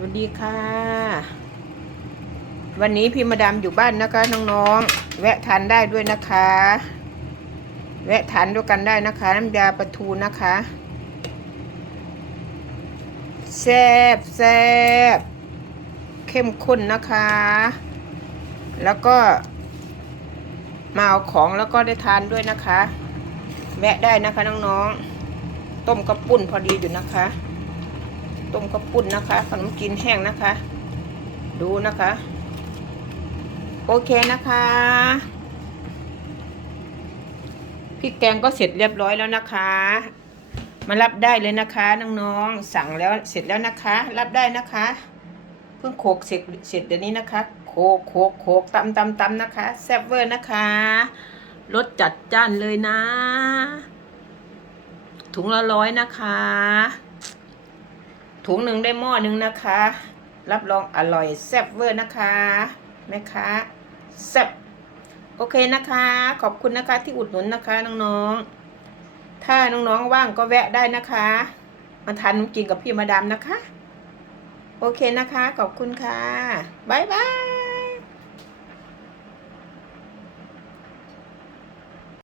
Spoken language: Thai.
สวัสดีค่ะ วันนี้พี่มาดามอยู่บ้านนะคะน้องๆ แวะทานได้ด้วยนะคะ แวะทานด้วยกันได้นะคะ น้ำยาปลาทูนะคะแซ่บแซ่บเข้มข้นนะคะ แล้วก็มาเอาของแล้วก็ได้ทานด้วยนะคะ แวะได้นะคะน้องๆ ต้มกระปุ่นพอดีอยู่นะคะ ต้มกระปุ่นนะคะ ขนมจีนแห้งนะคะ ดูนะคะ โอเคนะคะพริกแกงก็เสร็จเรียบร้อยแล้วนะคะ มารับได้เลยนะคะน้องๆสั่งแล้วเสร็จแล้วนะคะ รับได้นะคะเพิ่งโขกเสร็จเสร็จเดี๋ยวนี้นะคะ โขกโขกโขกตำตำตำนะคะแซ่บเวอร์นะคะรสจัดจ้านเลยนะ ถุงละร้อยนะคะ ถุงหนึ่งได้หม้อหนึ่งนะคะ รับรองอร่อยแซ่บเวอร์นะคะแม่ค้าแซ่บโอเคนะคะ ขอบคุณนะคะที่อุดหนุนนะคะน้องๆ ถ้าน้องๆว่างก็แวะได้นะคะ มาทานขนมจีนกับพี่มาดามนะคะ โอเคนะคะ ขอบคุณค่ะ บ๊ายบาย